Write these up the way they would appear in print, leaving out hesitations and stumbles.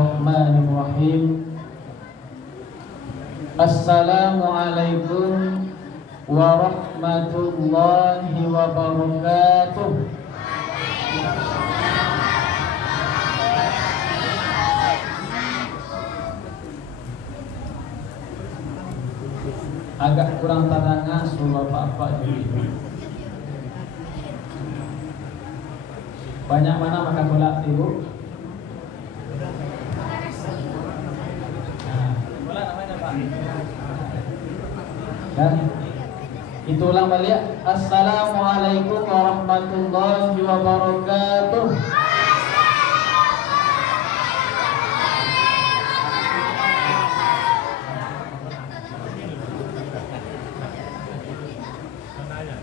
Bismillahirrahmanirrahim. Assalamualaikum warahmatullahi wabarakatuh. Agak kurang terdengar suara Bapak dulu. Banyak mana makan bola Ibu? Bola namanya Pak. Dan itu ulang balik. Assalamualaikum warahmatullahi wabarakatuh.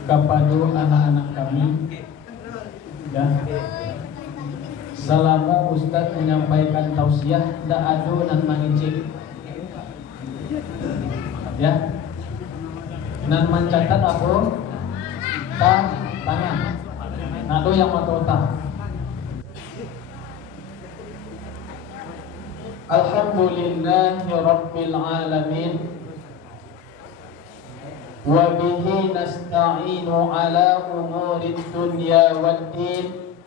Kepada anak-anak kami, ya, selama Ustaz menyampaikan tausiah, tidak adu dan mengicik, ya, dan mencatat apa? Tangan. Nado yang matota. Alhamdulillahi Rabbil Alamin. Wa bihi nasta'inu ala umurid dunya waddin.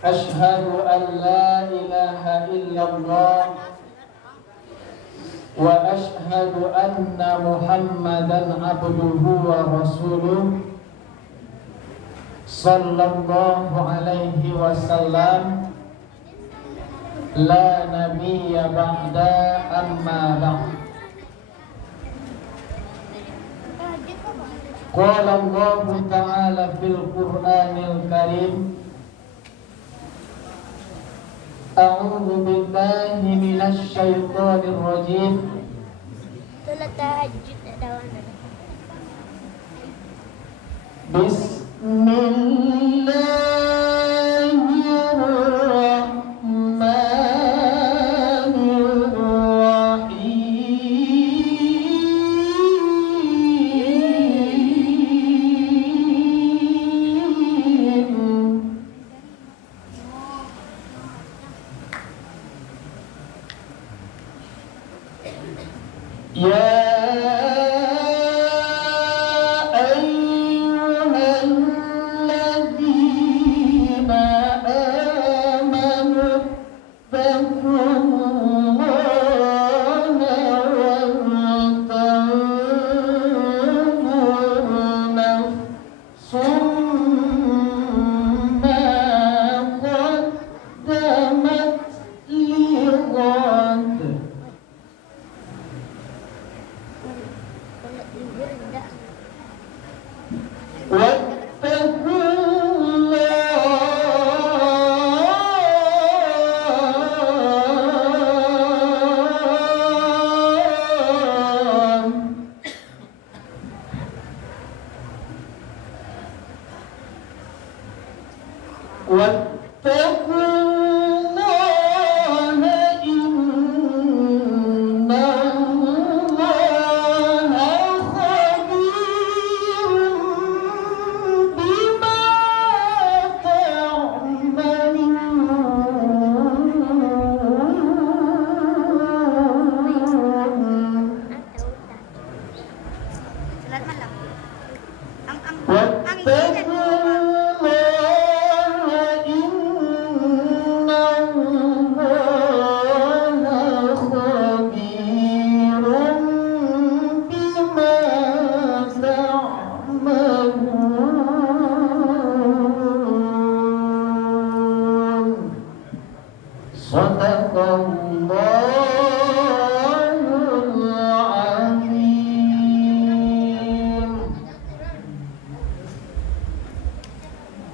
Ashhadu an la ilaha illallah wa ashhadu anna Muhammadan abduhu wa rasuluh sallallahu alaihi wasallam la nabiyya ba'da amma ba'd. Qala Allah Ta'ala fil Qur'anil Karim, A'udzu billahi minasy syaithanir rajim. Salat tahajud ada warna.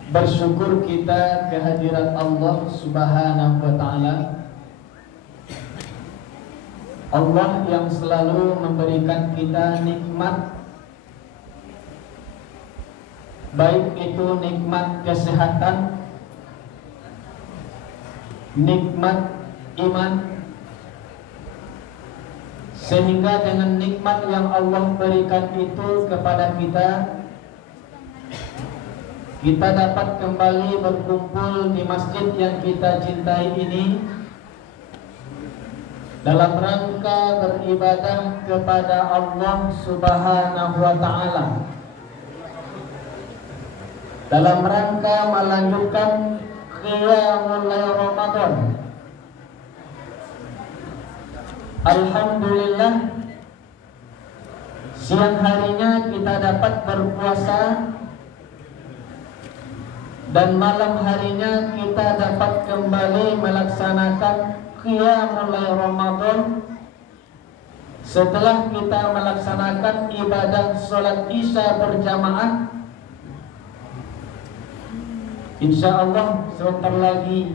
Bersyukur kita kehadirat Allah Subhanahu wa Ta'ala, Allah yang selalu memberikan kita nikmat, baik itu nikmat kesehatan, nikmat iman, sehingga dengan nikmat yang Allah berikan itu kepada kita, kita dapat kembali berkumpul di masjid yang kita cintai ini dalam rangka beribadah kepada Allah Subhanahu wa Ta'ala, dalam rangka melanjutkan qiyamul lail Ramadan. Alhamdulillah, siang harinya kita dapat berpuasa dan malam harinya kita dapat kembali melaksanakan qiyamul lail Ramadan setelah kita melaksanakan ibadah sholat Isya berjamaah. Insya Allah sebentar lagi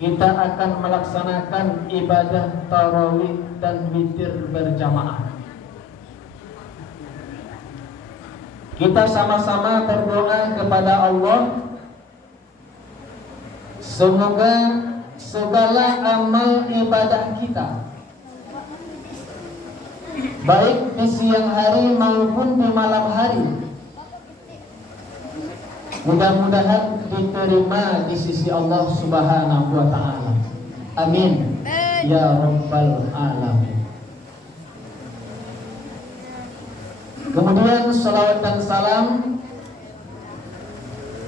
kita akan melaksanakan ibadah tarawih dan witir berjamaah. Kita sama-sama berdoa kepada Allah, semoga segala amal ibadah kita, baik di siang hari maupun di malam hari, mudah-mudahan diterima di sisi Allah Subhanahu wa Ta'ala. Amin ya rabbal alamin. Kemudian salawat dan salam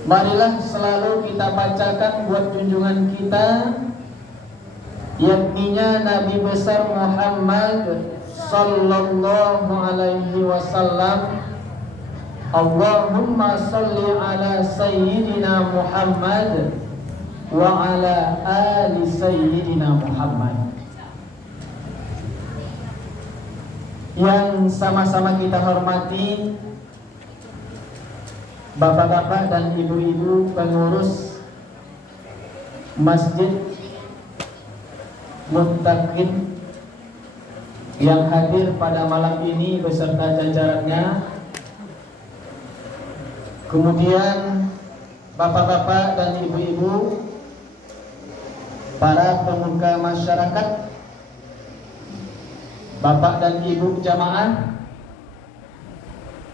marilah selalu kita bacakan buat junjungan kita, yakninya Nabi besar Muhammad sallallahu alaihi wasallam. Allahumma salli ala sayyidina Muhammad wa ala ali sayyidina Muhammad. Yang sama-sama kita hormati bapak-bapak dan ibu-ibu pengurus Masjid Muttaqin yang hadir pada malam ini beserta jajarannya. Kemudian bapak-bapak dan ibu-ibu, para pemuka masyarakat, bapak dan ibu jamaah,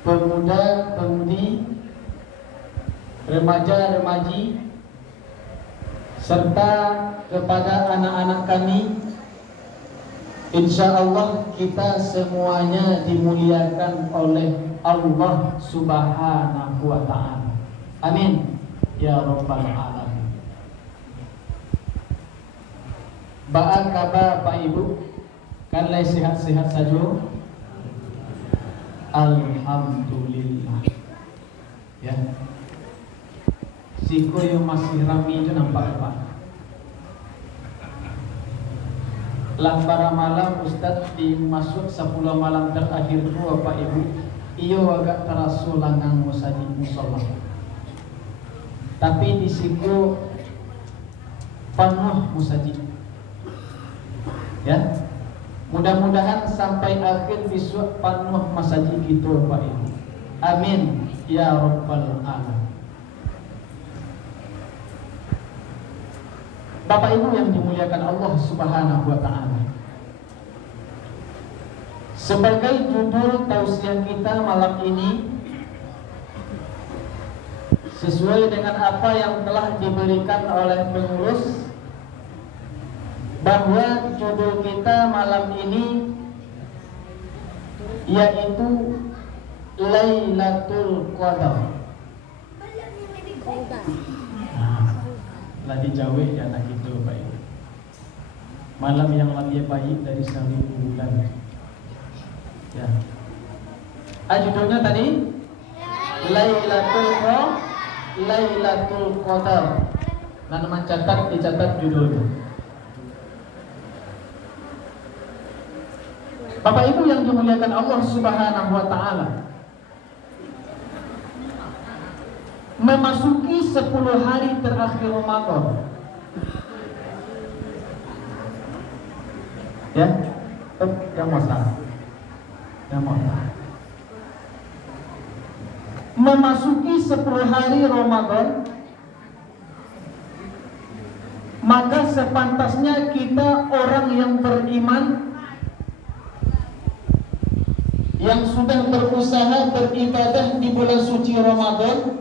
pemuda-pemudi, remaja-remaji, serta kepada anak-anak kami, insya Allah kita semuanya dimuliakan oleh Allah Subhanahu wa Ta'ala. Amin ya rabbal alamin. Baak kabar Pak Ibu, kan lay sehat-sehat saja? Alhamdulillah. Ya. Siko yang masih rami itu nampak Pak. Lambara malam Ustadz dimasuk 10 malam terakhir itu Bapak Ibu, iyo agak terasa langang musaji musola. Tapi di situ penuh musaji. Ya. Mudah-mudahan sampai akhir besok penuh masaji gitu Bapak Ibu. Amin ya rabbal alamin. Bapak Ibu yang dimuliakan Allah Subhanahu wa Ta'ala, sebagai judul tausiah kita malam ini, sesuai dengan apa yang telah diberikan oleh pengurus, bahwa judul kita malam ini yaitu Lailatul Qadar. Lagi jauh ya anak itu baik. Malam yang lebih baik dari 1000 bulan. Ya. Judulnya tadi Lailatul Qadar. Nah, mencatat dicatat judulnya. Bapak Ibu yang dimuliakan Allah Subhanahu wa Ta'ala, memasuki 10 hari terakhir Ramadan. Ya, yang masalah. Memasuki 10 hari Ramadan, maka sepantasnya kita orang yang beriman, yang sudah berusaha beribadah di bulan suci Ramadan,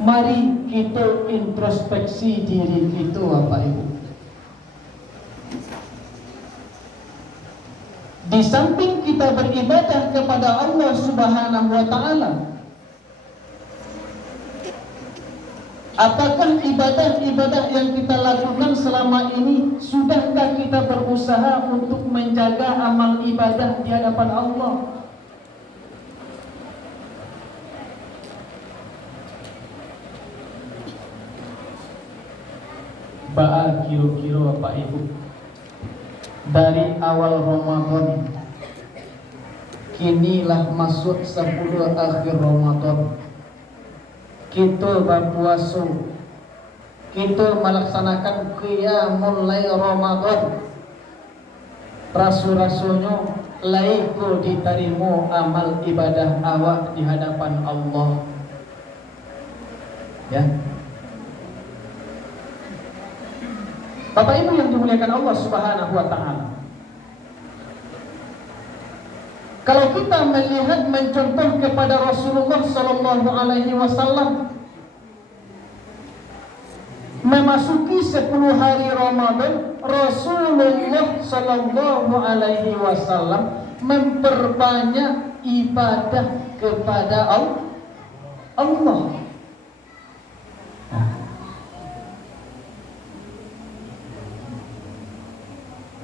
Mari kita introspeksi diri kita, Bapak Ibu. Di samping kita beribadah kepada Allah Subhanahu wa taala, apakah ibadah-ibadah yang kita lakukan selama ini sudahkah kita berusaha untuk menjaga amal ibadah di hadapan Allah? Ba'a kira-kira Bapak Ibu, dari awal Ramadan kinilah masuk 10 akhir Ramadan, kita berpuasa, kita melaksanakan qiyamul lail Ramadan, rasul-rasulnya laiku diterima amal ibadah awak di hadapan Allah. Ya, Bapak Ibu yang dimuliakan Allah Subhanahu wa taala. Kalau kita melihat mencontoh kepada Rasulullah sallallahu alaihi wasallam, memasuki 10 hari Ramadan, Rasulullah sallallahu alaihi wasallam memperbanyak ibadah kepada Allah.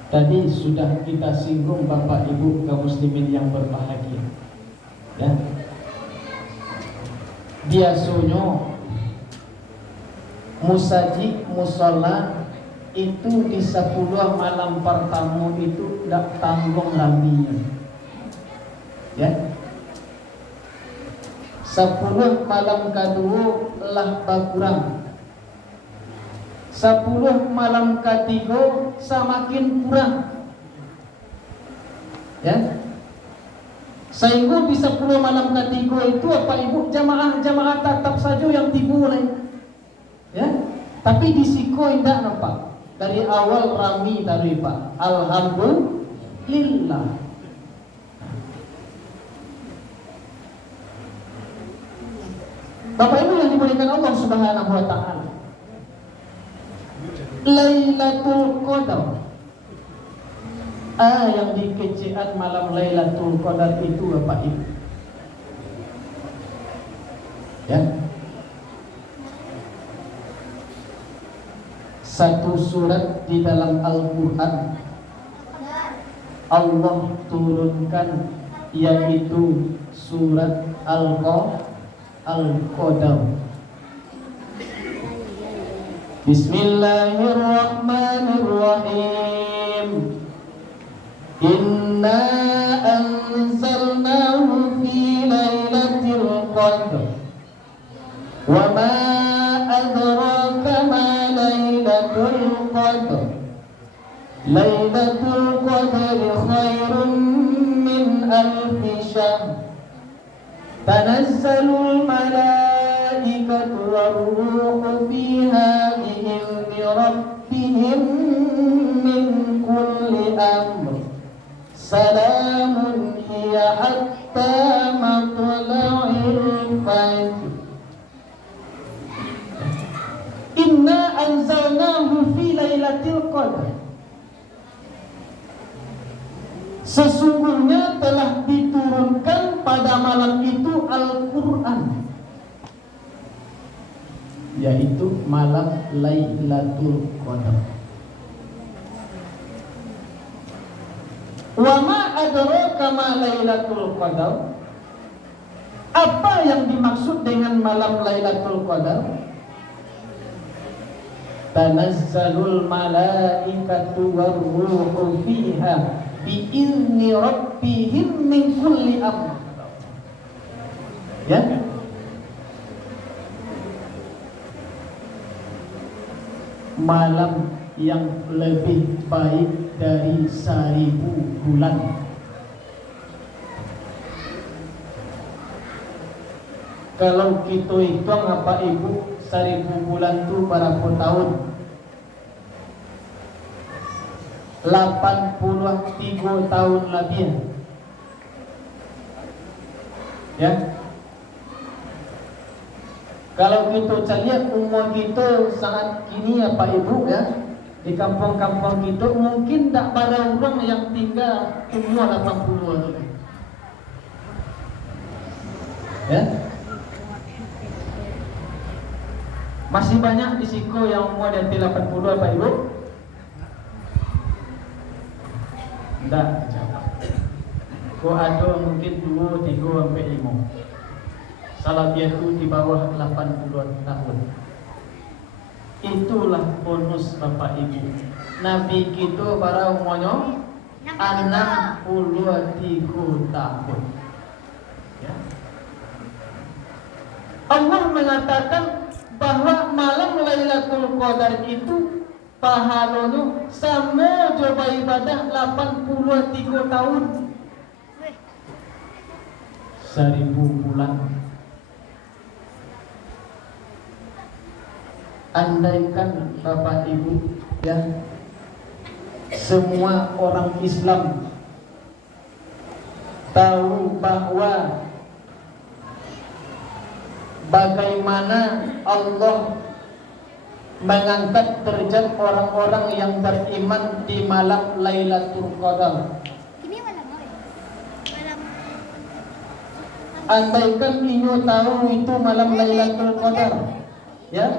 Tadi sudah kita singgung Bapak Ibu kaum muslimin yang berbahagia, ya. Biasanya musajid musola itu di 10 malam pertama itu tidak tanggung lambinya, ya. 10 malam kedua lah berkurang, 10 malam ketiga semakin kurang, ya. Sehingga di 10 malam ketiga itu Bapak Ibu jamaah tetap saja yang dimulai, ya. Tapi di siko tidak nampak. Dari awal rami tadi Pak, alhamdulillah. Bapak Ibu yang dimuliakan Allah Subhanahu wa taala, Lailatul Qadar, yang dikecian malam Lailatul Qadar itu Bapak Ibu, ya. Satu surat di dalam Al-Quran Allah turunkan, yaitu surat Al-Qadar. Bismillahirrahmanirrahim. Inna anzalnahu fi lailatul qadr. Wa ma adraka ma lailatul qadr. Lailatul qadri khairun min alfi syahr. Tanazzalul malaikatu war-ruhu fiha bi'izni rabbihim min kulli amr. Salamun hiya hatta matla'il fajr. Inna anzalnahu fi lailatul qadr. Sesungguhnya telah diturunkan pada malam itu Al-Quran, yaitu malam Lailatul Qadar. Wa ma adraka ma Lailatul Qadar. Apa yang dimaksud dengan malam Lailatul Qadar? Tanazzalul malaikatu war-ruhu fiha bi'izni rabbihim min kulli amr. Ya. Malam yang lebih baik dari 1000 bulan. Kalau kita hitung apa Ibu, 1000 bulan itu berapa tahun? 83 tahun lebih, ya. Kalau kita lihat umur kita saat ini ya Pak Ibu ya, di kampung-kampung kita mungkin tak ada orang yang tinggal umur 80 tu. Ya. Masih banyak di Siko yang umur di atas 80 Pak Ibu? Tak. Kau ada mungkin 2, 3 sampai 5. Salah dia tu di bawah 80 tahun. Itulah bonus Bapak Ibu. Nabi kita para umurnya 63 tahun. Ya. Allah mengatakan bahwa malam Lailatul Qadar itu pahalanya sama coba ibadah 83 tahun. 1000 bulan. Andaikan Bapak Ibu ya, semua orang Islam tahu bahwa bagaimana Allah mengangkat derajat orang-orang yang beriman di malam Lailatul Qadar. Andaikan inyo tahu itu malam Lailatul Qadar, ya,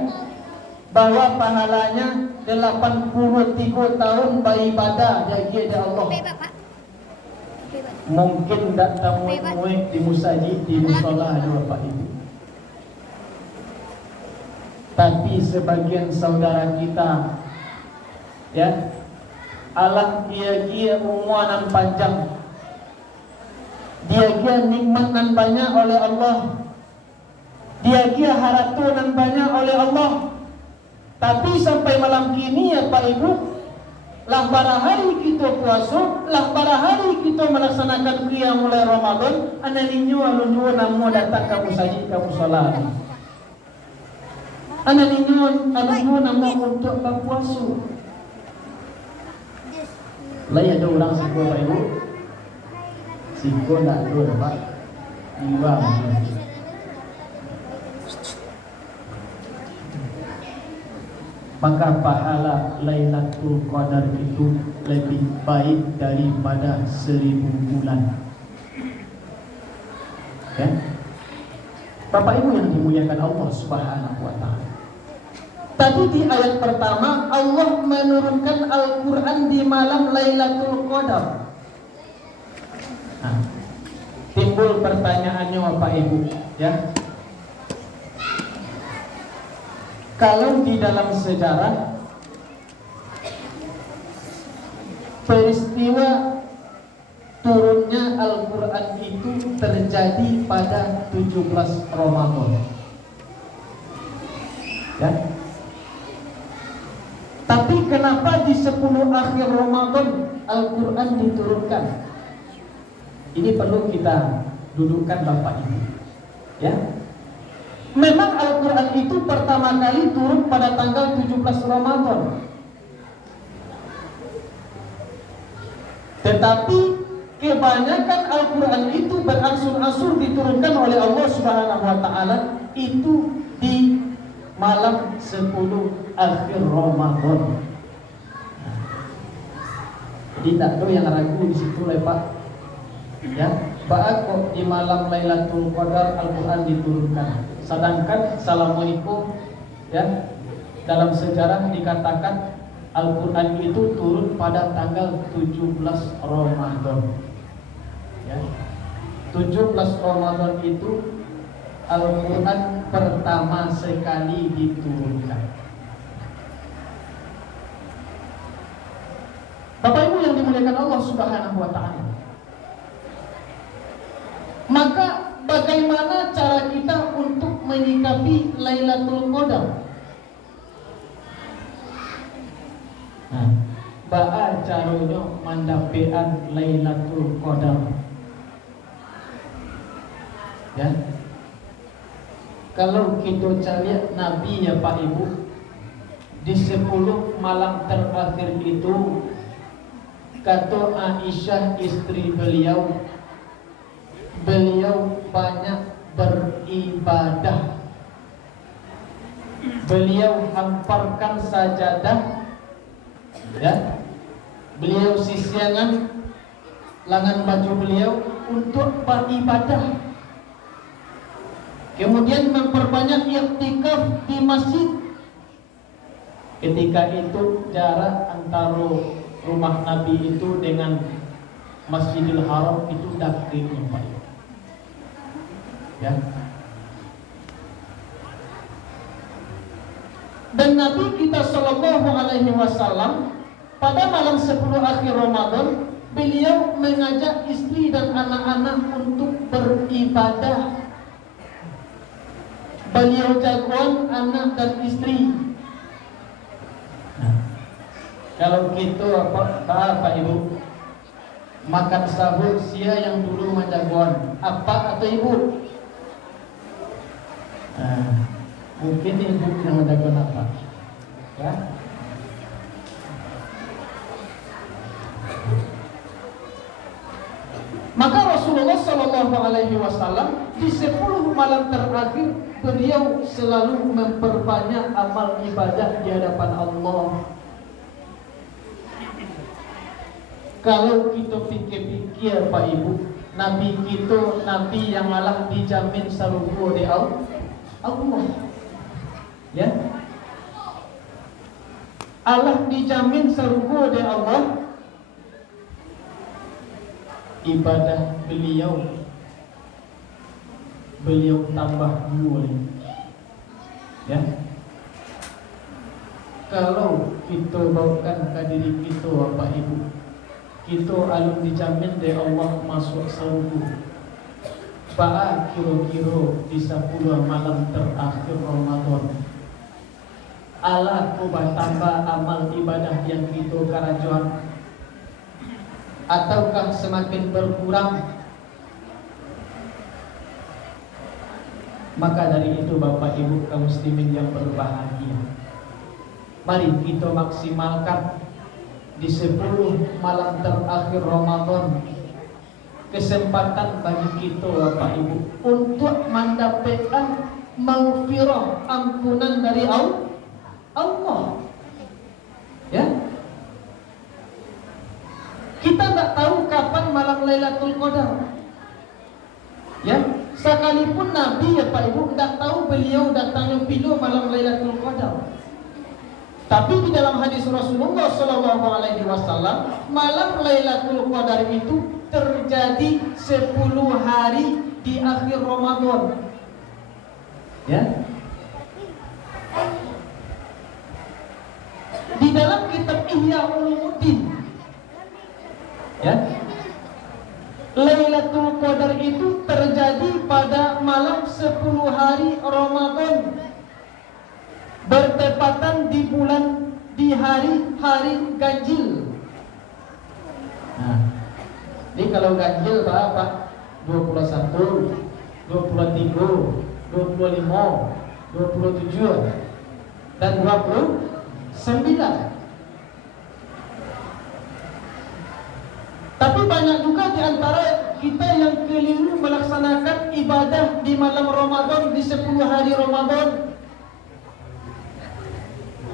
bahwa pahalanya 83 tahun beribadah bagi Allah. Mungkin tak tamu-tamu di musajid, di musola Bapak Ibu. Tapi sebagian saudara kita, ya, Allah dia umur nan panjang, dia nikmat nan banyak oleh Allah, dia haratu nan banyak oleh Allah. Tapi sampai malam kini ya Pak Ibu, lah para hari kita puasa, lah para hari kita melaksanakan qiyam mulai Ramadan, ananinyo alunyo namo datang kamu saji kamu salat. Ananinyo alunyo namo untuk berpuasa. Lah ada orang siko Pak Ibu, siko tak ada Pak, iwa. Maka pahala Lailatul Qadar itu lebih baik daripada 1000 bulan. Ya? Bapak Ibu yang dimuliakan Allah Subhanahu wa taala. Tadi di ayat pertama Allah menurunkan Al-Qur'an di malam Lailatul Qadar. Nah, timbul pertanyaannya Bapak Ibu, ya. Kalau di dalam sejarah peristiwa turunnya Al-Quran itu terjadi pada 17 Ramadan, ya. Tapi kenapa di 10 akhir Ramadan Al-Quran diturunkan? Ini perlu kita dudukkan Bapak Ibu, ya. Memang Al-Quran itu pertama kali turun pada tanggal 17 Ramadan. Tetapi kebanyakan Al-Quran itu berangsur-angsur diturunkan oleh Allah Subhanahu wa taala itu di malam 10 akhir Ramadan. Jadi tak ada yang ragu di situ Pak. Ya, Pak kok di malam Lailatul Qadar Al-Quran diturunkan. Sedangkan Assalamualaikum, ya, dalam sejarah dikatakan Al-Quran itu turun pada tanggal 17 Ramadan, ya. 17 Ramadan itu Al-Quran pertama sekali diturunkan. Bapak Ibu yang dimuliakan Allah Subhanahu wa taala. Maka bagaimana cara kita untuk menyikapi Lailatul Qadar? Nah, ba'a caranya mandapean Lailatul Qadar. Ya. Kalau kita cari Nabi ya Pak Ibu, di 10 malam terakhir itu kata Aisyah istri beliau banyak beribadah beliau hamparkan sajadah, ya, beliau sisiangan lengan baju beliau untuk beribadah. Kemudian memperbanyak iktikaf di masjid. Ketika itu jarak antara rumah Nabi itu dengan Masjidil Haram itu dekat Pak. Ya. Dan Nabi kita sallallahu alaihi wasallam pada malam 10 akhir Ramadan beliau mengajak istri dan anak-anak untuk beribadah. Beliau jagoan anak dan istri. Nah, kalau gitu apa Ibu? Makan sahur sia yang dulu menjagoan apa atau Ibu? Nah, mungkin Ibu yang menjagoan apa? Ya. Maka Rasulullah Shallallahu Alaihi Wasallam di 10 malam terakhir beliau selalu memperbanyak amal ibadah di hadapan Allah. Kalau kita pikir-pikir Pak Ibu, Nabi kita Nabi yang Allah dijamin sarugo di Allah, ya. Allah dijamin sarugo di Allah. Ibadah beliau tambah dua, ya. Kalau kita bawakan ke diri kita Bapak Ibu, kita alun dijamin dari Allah masuk surga. Pak kira-kira di 10 malam terakhir Ramadan, Allah ku tambah amal ibadah yang kita karajuan, ataukah semakin berkurang? Maka dari itu Bapak Ibu kaum muslimin yang berbahagia, mari kita maksimalkan di 10 malam terakhir Ramadan kesempatan bagi kita Bapak Ibu untuk mendapatkan maghfirah, ampunan dari Allah. Ya. Kita tidak tahu kapan malam Lailatul Qadar. Ya, sekalipun Nabi ya Pak Ibu tidak tahu beliau datangnya bila malam Lailatul Qadar. Tapi di dalam hadis Rasulullah Shallallahu Alaihi Wasallam, malam Lailatul Qadar itu terjadi 10 hari di akhir Ramadan. Ya. Di dalam kitab Ihya Ulumuddin, ya, Lailatul Qadar itu terjadi pada malam 10 hari Ramadan, bertepatan di hari-hari ganjil. Nah, ini kalau ganjil berapa? 21, 23, 25, 27 dan 29. Tapi banyak juga di antara kita yang keliru melaksanakan ibadah di malam Ramadan, di 10 hari Ramadan.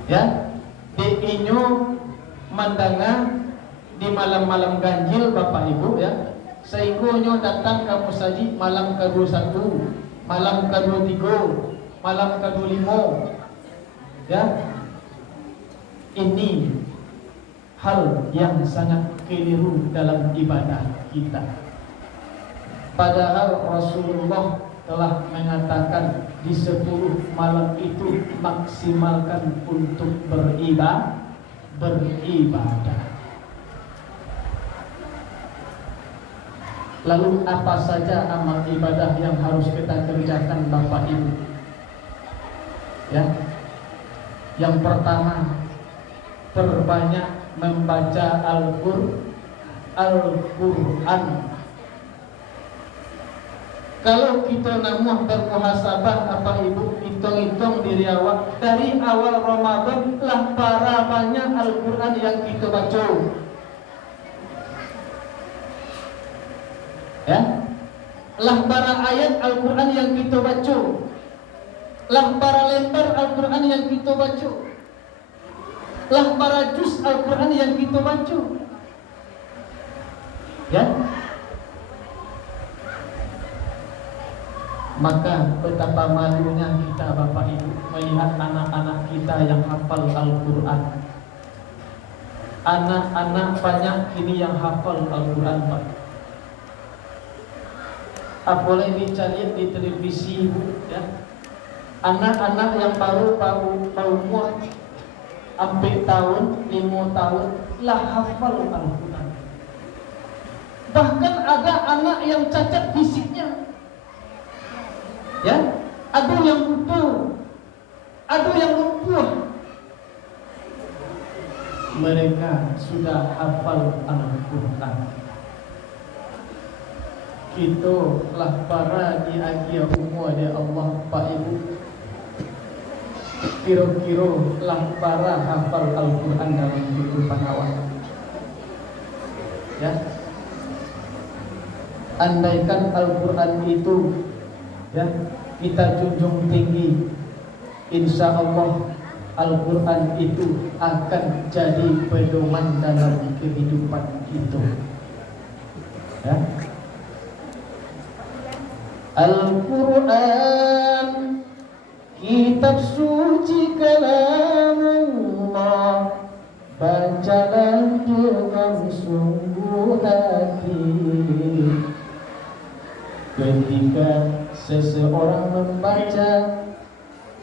Ya, di inyo mandanga di malam-malam ganjil Bapak Ibu, ya. Sehingga nyo datang ke musaji malam ke-21, malam ke-23, malam ke-25. Ya. Ini hal yang sangat keliru dalam ibadah kita. Padahal Rasulullah telah mengatakan di 10 malam itu maksimalkan untuk beribadah. Lalu apa saja amal ibadah yang harus kita kerjakan Bapak Ibu? Ya. Yang pertama, perbanyak membaca Al-Quran. Kalau kita namuh bermuhasabah apa Ibu, hitung-hitung diri awak, dari awal Ramadan lah para banyak Al-Quran yang kita baca. Ya, lah para ayat Al-Quran yang kita baca. lah para lembar Al-Quran yang kita baca, lah para juz Al-Quran yang kita baca. Ya, maka betapa malunya kita Bapak Ibu melihat anak-anak kita yang hafal Al-Quran. Anak-anak banyak kini yang hafal Al-Quran, Pak. Apalagi dicari di televisi, ya. Anak-anak yang baru umur 4 tahun, 5 tahun lah hafal Al-Quran. Bahkan ada anak yang cacat fisiknya, ya, ada yang buta, ada yang lumpuh. Mereka sudah hafal Al-Quran. Kita lah para di akhir umur dia Allah Pak Ibu, kira-kira lah para hafal Al-Quran dalam kehidupan awal. Ya, andaikan Al-Quran itu, ya, kita junjung tinggi, insya Allah Al-Quran itu akan jadi pedoman dalam kehidupan kita. Ya. Al-Quran, kitab suci kalamullah, bacalah dengan sungguh hati. Ketika seseorang membaca,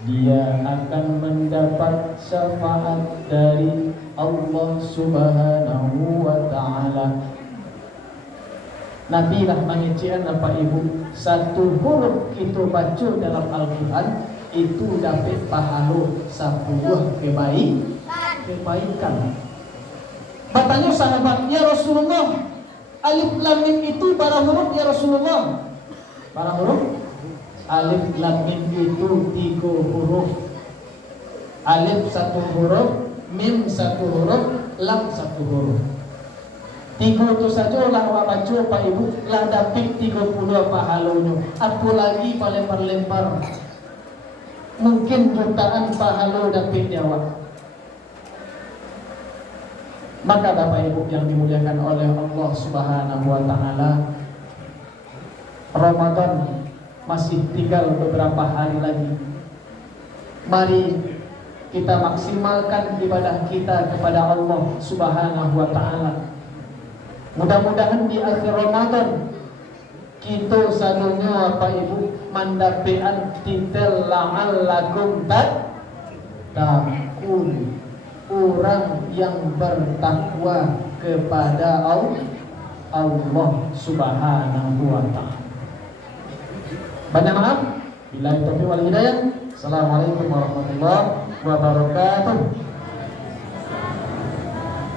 dia akan mendapat syafaat dari Allah Subhanahu wa ta'ala. Nabilah mengincian Bapak Ibu, satu huruf kita baca dalam Al-Quran itu dapat pahala 10 kebaikan. Bertanya sahabat, ya Rasulullah, alif lam mim itu berapa huruf ya Rasulullah? Berapa huruf? Alif lam mim itu 3 huruf. Alif 1 huruf, mim 1 huruf, lam 1 huruf. 3 itu saja lah awak baca Pak Ibu, lah dapat 30 pahalanya. Apalagi lembar-lembar, mungkin jutaan pahala dapat jawab. Maka Bapak Ibu yang dimuliakan oleh Allah Subhanahu wa ta'ala, Ramadan masih tinggal beberapa hari lagi. Mari kita maksimalkan ibadah kita kepada Allah Subhanahu wa ta'ala. Mudah-mudahan di akhir Ramadan kita sadunya Bapak Ibu mandapean titel la'allakum tattaqun, orang yang bertakwa kepada Allah Subhanahu wa ta'ala. Banyak maaf. Billahi taufiq wal hidayah. Assalamualaikum warahmatullahi wabarakatuh.